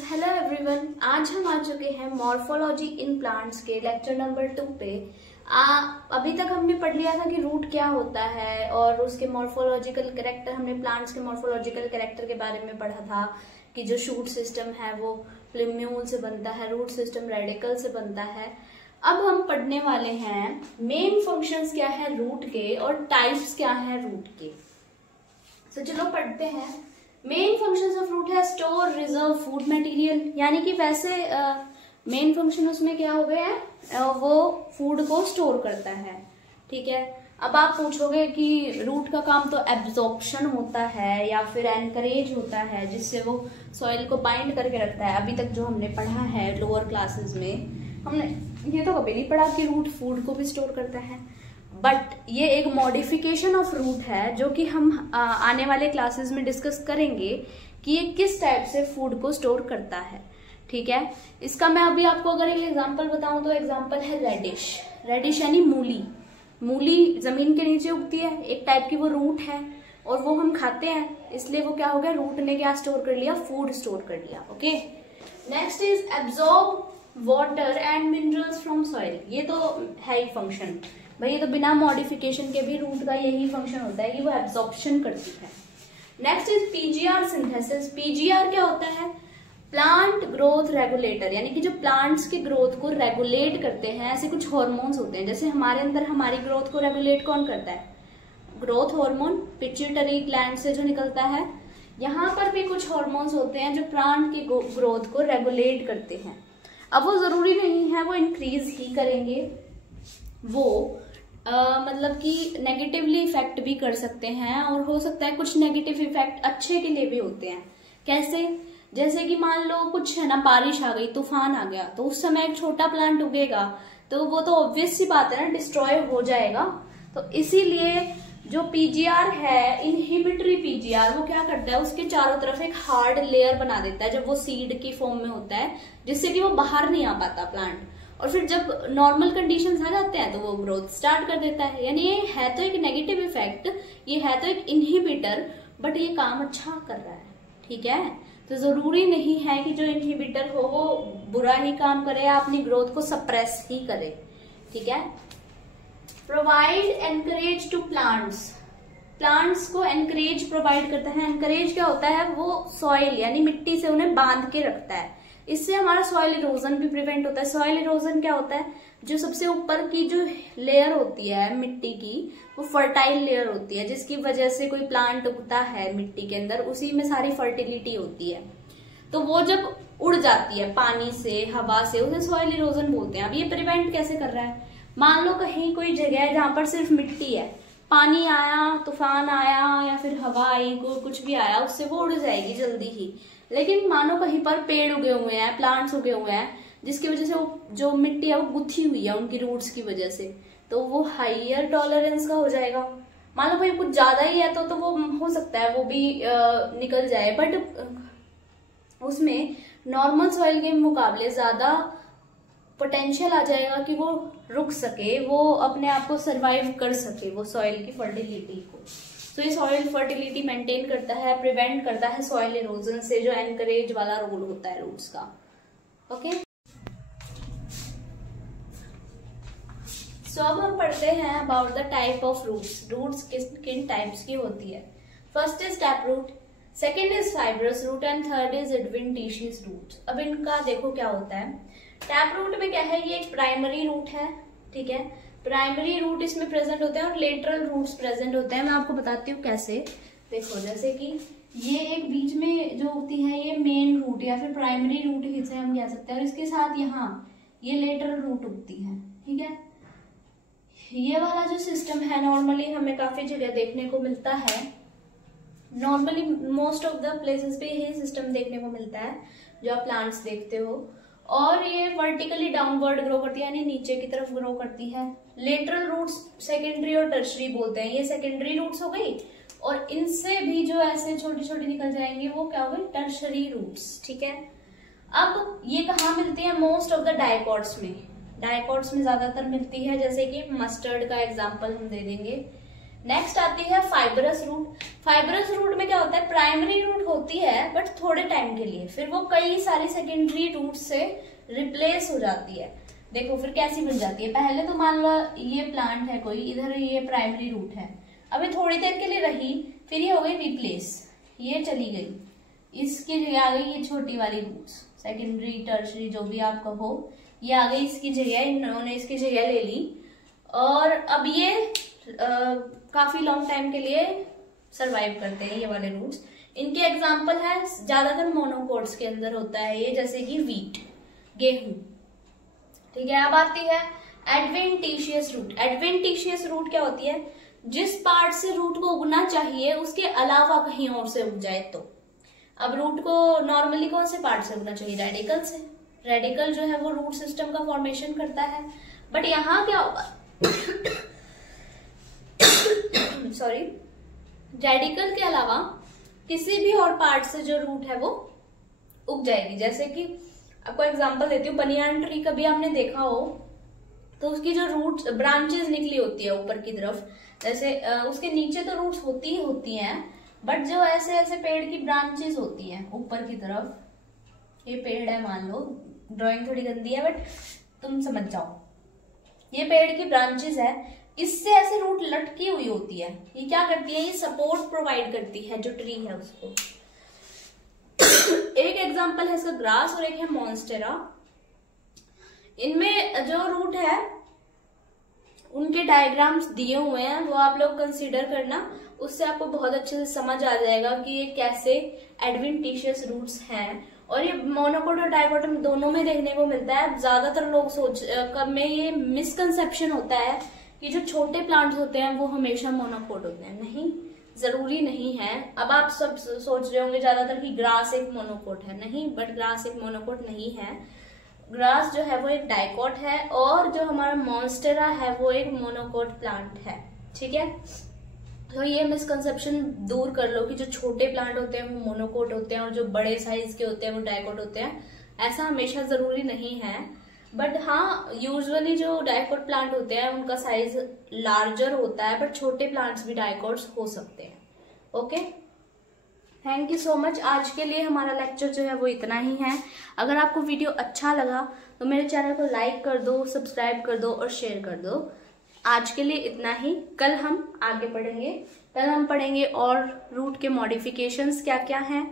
Hello everyone, आज हम आ चुके हैं मॉर्फोलॉजी इन प्लांट्स के लेक्चर नंबर 2 पे। अभी तक हमने पढ़ लिया था कि रूट क्या होता है और उसके मॉर्फोलॉजिकल कैरेक्टर। हमने प्लांट्स के मॉर्फोलॉजिकल कैरेक्टर के बारे में पढ़ा था कि जो शूट सिस्टम है वो प्लूम्यूल से बनता है, रूट सिस्टम रेडिकल से बनता है। अब हम पढ़ने वाले हैं मेन फंक्शंस क्या है रूट के और टाइप्स क्या है रूट के। तो चलो पढ़ते हैं। मेन फंक्शंस ऑफ रूट है स्टोर, रिजर्व, फूड मटेरियल। यानी कि वैसे मेन फंक्शन उसमें क्या हो गया है, वो फूड को स्टोर करता है। ठीक है। अब आप पूछोगे कि रूट का काम तो एब्जॉर्प्शन होता है या फिर एनकरेज होता है, जिससे वो सॉइल को बाइंड करके रखता है। अभी तक जो हमने पढ़ा है लोअर क्लासेस में, हमने ये तो कभी नहीं पढ़ा कि रूट फूड को भी स्टोर करता है। बट ये एक मॉडिफिकेशन ऑफ रूट है जो कि हम आने वाले क्लासेस में डिस्कस करेंगे कि ये किस टाइप से फूड को स्टोर करता है। ठीक है। इसका मैं अभी आपको अगर एक एग्जांपल बताऊं तो एग्जांपल है रेडिश। रेडिश यानी मूली। मूली जमीन के नीचे उगती है, एक टाइप की वो रूट है और वो हम खाते हैं, इसलिए वो क्या हो गया, रूट ने क्या स्टोर कर लिया, फूड स्टोर कर लिया। Okay. Next is absorb water and minerals from soil. ये तो है ही फंक्शन भाई, ये तो बिना मॉडिफिकेशन के भी रूट का यही फंक्शन होता है कि वो एब्जॉर्प्शन करती है। Next is PGR synthesis. PGR क्या होता है, प्लांट ग्रोथ रेगुलेटर। यानी कि जो प्लांट्स के ग्रोथ को रेगुलेट करते हैं, ऐसे कुछ हार्मोन्स होते हैं। जैसे हमारे अंदर हमारी ग्रोथ को रेगुलेट कौन करता है, ग्रोथ हार्मोन पिट्यूटरी ग्लैंड से जो निकलता है। यहाँ पर भी कुछ हार्मोन्स होते हैं जो प्लांट की ग्रोथ को रेगुलेट करते हैं। अब वो जरूरी नहीं है वो इंक्रीज ही करेंगे, वो मतलब कि नेगेटिवली इफेक्ट भी कर सकते हैं और हो सकता है कुछ नेगेटिव इफेक्ट अच्छे के लिए भी होते हैं। कैसे, जैसे कि मान लो कुछ है ना, बारिश आ गई, तूफान आ गया, तो उस समय एक छोटा प्लांट उगेगा तो वो तो ऑब्वियस सी बात है ना, डिस्ट्रॉय हो जाएगा। तो इसीलिए जो पीजीआर है, इनहिबिटरी पीजीआर, वो क्या करता है, उसके चारों तरफ एक हार्ड लेयर बना देता है जब वो सीड की फॉर्म में होता है, जिससे कि वो बाहर नहीं आ पाता प्लांट। और फिर जब नॉर्मल कंडीशंस आ जाते हैं तो वो ग्रोथ स्टार्ट कर देता है। यानी ये है तो एक नेगेटिव इफेक्ट, ये है तो एक इनहिबिटर, बट ये काम अच्छा कर रहा है। ठीक है। तो जरूरी नहीं है कि जो इनहिबिटर हो वो बुरा ही काम करे या अपनी ग्रोथ को सप्रेस ही करे। ठीक है। Provide encourage to plants. Plants को एनकरेज प्रोवाइड करता है। एनकरेज क्या होता है, वो सॉइल यानी मिट्टी से उन्हें बांध के रखता है। इससे हमारा सॉइल इरोजन भी प्रिवेंट होता है। सॉइल इरोजन क्या होता है, जो सबसे ऊपर की जो लेयर होती है मिट्टी की, वो फर्टाइल लेयर होती है, जिसकी वजह से कोई प्लांट उगता है मिट्टी के अंदर, उसी में सारी फर्टिलिटी होती है। तो वो जब उड़ जाती है पानी से, हवा से, उसे सॉइल इरोजन बोलते हैं। अब ये प्रिवेंट कैसे कर रहा है, मान लो कहीं कोई जगह है जहां पर सिर्फ मिट्टी है, पानी आया, तूफान आया या फिर हवा आई, कुछ भी आया, उससे वो उड़ जाएगी जल्दी ही। लेकिन मानो कहीं पर पेड़ उगे हुए हैं, प्लांट्स उगे हुए हैं, जिसकी वजह से वो जो मिट्टी है वो गुथी हुई है उनकी रूट्स की वजह से, तो वो हाइयर टॉलरेंस का हो जाएगा। मान लो भाई कुछ ज्यादा ही है तो वो हो सकता है वो भी निकल जाए, बट उसमें नॉर्मल सॉइल के मुकाबले ज्यादा पोटेंशियल आ जाएगा कि वो रुक सके, वो अपने आप को सरवाइव कर सके, वो सॉइल की फर्टिलिटी को। तो ये सॉइल फर्टिलिटी मेंटेन करता है, प्रिवेंट करता है सॉइल इरोजन से, जो एनकरेज वाला रोल होता है रूट्स का। ओके। सो अब हम पढ़ते हैं about the type of roots. Roots किन टाइप्स की होती है। First is tap root, second is fibrous root and third is adventitious root. अब इनका देखो क्या होता है। टैप रूट में क्या है, ये एक प्राइमरी रूट है। ठीक है। प्राइमरी रूट इसमें प्रेजेंट होते हैं और लेटरल रूट्स प्रेजेंट होते हैं। मैं आपको बताती हूँ कैसे। देखो, जैसे कि ये एक बीच में जो होती है ये मेन रूट या फिर प्राइमरी रूट इसे हम कह सकते हैं, और इसके साथ यहाँ ये लेटरल रूट उगती है। ठीक है। ये वाला जो सिस्टम है नॉर्मली हमें काफी जगह देखने को मिलता है। Normally most of the places पे यही सिस्टम देखने को मिलता है जो आप प्लांट्स देखते हो। और ये वर्टिकली डाउनवर्ड ग्रो करती है, यानी नीचे की तरफ ग्रो करती है। लेटरल रूट्स सेकेंडरी और टर्शरी बोलते हैं। ये सेकेंडरी रूट्स हो गई, और इनसे भी जो ऐसे छोटी छोटी निकल जाएंगी वो क्या हो गई, टर्शरी रूट्स। ठीक है। अब ये कहाँ मिलती है, मोस्ट ऑफ द डायकॉट्स में। डायकॉट्स में ज्यादातर मिलती है, जैसे कि मस्टर्ड का एग्जाम्पल हम दे देंगे। नेक्स्ट आती है फाइबरस रूट। फाइबरस रूट में क्या होता है, प्राइमरी रूट होती है बट थोड़े टाइम के लिए, फिर वो कई सारी सेकेंडरी रूट से रिप्लेस हो जाती है। देखो फिर कैसी बन जाती है, पहले तो मान लो ये प्लांट है कोई, इधर ये प्राइमरी रूट है, अभी थोड़ी देर के लिए रही, फिर ये हो गई रिप्लेस, ये चली गई, इसकी जगह आ गई ये छोटी वाली रूट्स, सेकेंडरी टर्शरी जो भी आप कहो, ये आ गई इसकी जगह, इन्होंने इसकी जगह ले ली, और अब ये काफी लॉन्ग टाइम के लिए सरवाइव करते हैं ये वाले रूट्स। इनके एग्जाम्पल है, ज्यादातर मोनोकोट्स के अंदर होता है ये, जैसे कि वीट, गेहूं। ठीक है, अब आती है एडवेंटिशियस रूट। एडवेंटिशियस रूट क्या होती है, जिस पार्ट से रूट को उगना चाहिए उसके अलावा कहीं और से उग जाए तो। अब रूट को नॉर्मली कौन से पार्ट से उगना चाहिए, रेडिकल से। रेडिकल जो है वो रूट सिस्टम का फॉर्मेशन करता है, बट यहाँ क्या होगा सॉरी, रेडिकल के अलावा किसी भी और पार्ट से जो रूट है वो उग जाएगी। जैसे कि आपको एग्जांपल देती हूँ, बनियान ट्री कभी आपने देखा हो तो उसकी जो रूट ब्रांचेस निकली होती है ऊपर की तरफ, जैसे उसके नीचे तो रूट्स होती ही होती हैं, बट जो ऐसे ऐसे पेड़ की ब्रांचेस होती हैं ऊपर की तरफ, ये पेड़ है मान लो, ड्राइंग थोड़ी गंदी है बट तुम समझ जाओ, ये पेड़ की ब्रांचेस है, इससे ऐसे रूट लटकी हुई होती है। ये क्या करती है, ये सपोर्ट प्रोवाइड करती है जो ट्री है उसको। एक एग्जांपल है इसका ग्रास और एक है मॉन्स्टेरा। इनमें जो रूट है उनके डायग्राम्स दिए हुए हैं, वो आप लोग कंसीडर करना, उससे आपको बहुत अच्छे से समझ आ जाएगा कि ये कैसे एडवेंटिशियस रूट्स हैं। और ये मोनोकोट और डाइकोट दोनों में देखने को मिलता है। ज्यादातर लोग कब में ये मिसकंसेप्शन होता है कि जो छोटे प्लांट्स होते हैं वो हमेशा मोनोकोट होते हैं, नहीं, जरूरी नहीं है। अब आप सब सोच रहे होंगे ज्यादातर कि ग्रास एक मोनोकोट है, नहीं, बट ग्रास एक मोनोकोट नहीं है। ग्रास जो है वो एक डाइकोट है, और जो हमारा मॉन्स्टेरा है वो एक मोनोकोट प्लांट है। ठीक है, तो ये मिसकंसेप्शन दूर कर लो कि जो छोटे प्लांट होते हैं वो मोनोकोट होते हैं और जो बड़े साइज के होते हैं वो डाइकोट होते हैं। ऐसा हमेशा जरूरी नहीं है, बट हाँ यूजुअली जो डाइकोट प्लांट होते हैं उनका साइज लार्जर होता है, बट छोटे प्लांट्स भी डाइकोट्स हो सकते हैं। Okay, thank you so much. आज के लिए हमारा लेक्चर जो है वो इतना ही है। अगर आपको वीडियो अच्छा लगा तो मेरे चैनल को लाइक कर दो, सब्सक्राइब कर दो और शेयर कर दो। आज के लिए इतना ही, कल हम आगे पढ़ेंगे। कल हम पढ़ेंगे और रूट के मॉडिफिकेशंस क्या क्या हैं,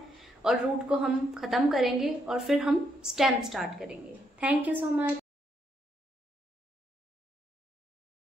और रूट को हम खत्म करेंगे और फिर हम स्टेम स्टार्ट करेंगे। Thank you so much.